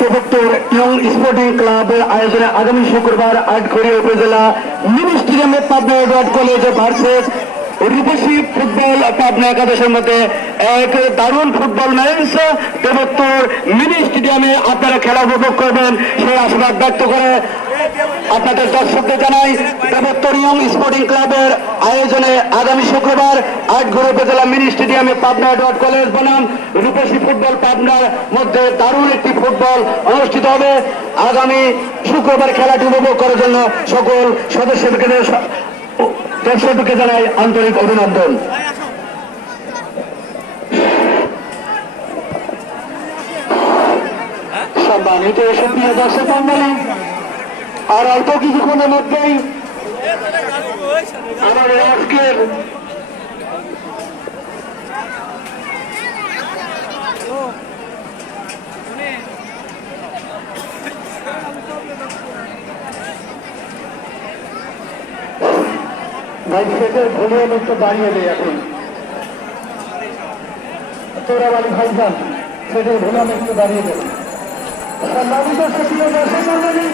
দেবত্তর young sporting ক্লাবের আয়োজনে আগামী শুক্রবার আটঘরিয়া উপজেলা মিনি স্টেডিয়ামে পাবনা এডওয়ার্ড কলেজ ভার্সেস রূপসী ফুটবল পাবনা একাদশের মধ্যে এক দারুণ ফুটবল ম্যাচ দেবত্তর মিনি স্টেডিয়ামে আপনারা খেলা উপভোগ করবেন সেই আশীর্বাদ ব্যক্ত করে আপনাদের দর্শকদের জানাই দেবত্তর ইয়ং স্পোর্টিং ক্লাবের আয়োজনে আগামী শুক্রবার আটঘরিয়া উপজেলা মিনি স্টেডিয়ামে পাবনা এডওয়ার্ড কলেজ বনাম রূপসী ফুটবল পাবনার মধ্যে দারুণ একটি ফুটবল অনুষ্ঠিত হবে। আগামী শুক্রবার খেলাটি উপভোগ করার জন্য সকল দর্শককে জানাই আন্তরিক অভিনন্দন। সম্মানিত সুপ্রিয় দর্শক মন্ডলী, আর অল্প কিছুক্ষণের মধ্যেই আমাদের আজকের ভাই সেটের ভলিউম একটু বাড়িয়ে দেয় এখন তোরাবাড়ি ভাইজান, সেটের ভলিউম একটু বাড়িয়ে দেয়। সম্মানিত সুপ্রিয় দর্শক মন্ডলী,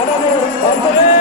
আমাদের বাংলাদেশ